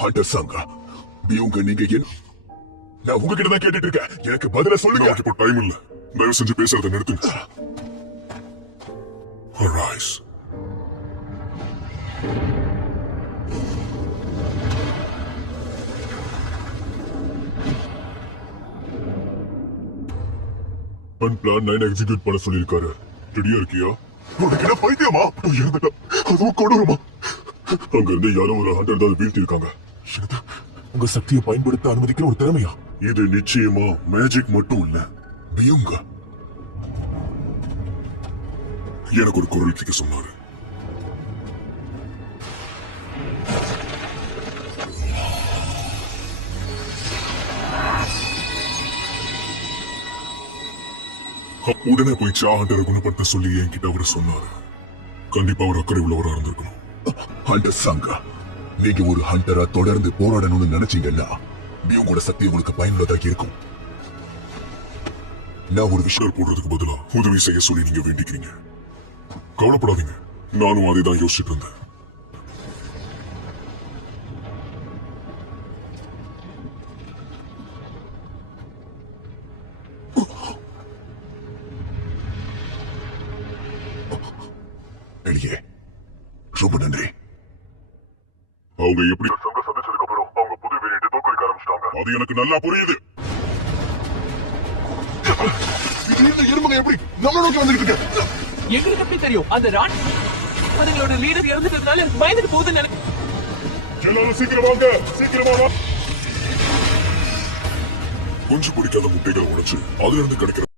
Hunter சங்கா, பியூங்க நீங்க என்ன? நான் உங்ககிட்ட தான் கேட்டுட்டு இருக்கேன். எனக்கு பதில சொல்லுங்க. எனக்கு இப்போ டைம் இல்ல. தயவு செஞ்சு பேசுறதை நிறுத்துங்க. Arise. பிளான் 9 எக்ஸிக்யூட் பண்ண சொல்லிருக்காரு. ரெடியா இருக்கியா? உனக்கு என்ன பைத்தியமா? இருந்துட்டா அதுவும் கொடூரமா. அங்க இருந்து யாரோ ஒரு ஹண்டர் தான் வீழ்த்தி இருக்காங்க. உங்க சக்தியை பயன்படுத்த அனுமதிக்கிற ஒரு திறமையா? இது நிச்சயமா மேஜிக் மட்டும் இல்ல. பியூங்க எனக்கு ஒரு குரல் கேட்க சொன்னாரு. உடனே போய் ஹண்டரை குணப்படுத்த சொல்லி என்கிட்ட அவரு சொன்னாரு. கண்டிப்பா அவர் அக்கறை உள்ளவரா இருந்திருக்கணும். ஹண்டர் சங்கா, நீங்க ஒரு ஹண்டரா தொடர்ந்து போராடணும்னு நினைச்சீங்கன்னா பியூங்கோட சக்தி உங்களுக்கு பயனுள்ளதா இருக்கும். நான் ஒரு விஷயம் போடுறதுக்கு பதிலா உதவி செய்ய சொல்லி நீங்க வேண்டிக்கிறீங்க. கவலைப்படாதீங்க, நானும் அதை தான் யோசிச்சுட்டு இருந்தேன். வெளியே ரொம்ப நன்றி. அவங்க எப்படி சங்க சந்திச்சதுக்கு அப்புறம் அவங்க புது வேரியண்ட்டை தோற்கடிக்க ஆரம்பிச்சிட்டாங்க. அது எனக்கு நல்லா புரியுது. எறும்புங்க எப்படி நம்ம நோக்கி வந்துட்டு இருக்க? எங்களுக்கு எப்படி தெரியும்? அந்த ராட் அதுங்களோட லீடர் இறந்துட்டதுனால பயந்துட்டு போகுதுன்னு நினைக்கிறேன். எல்லாரும் சீக்கிரம் வாங்க, சீக்கிரமா வா. கொஞ்சம் பிடிக்காத முட்டைகளை உடைச்சு அதுல இருந்து கிடைக்கிற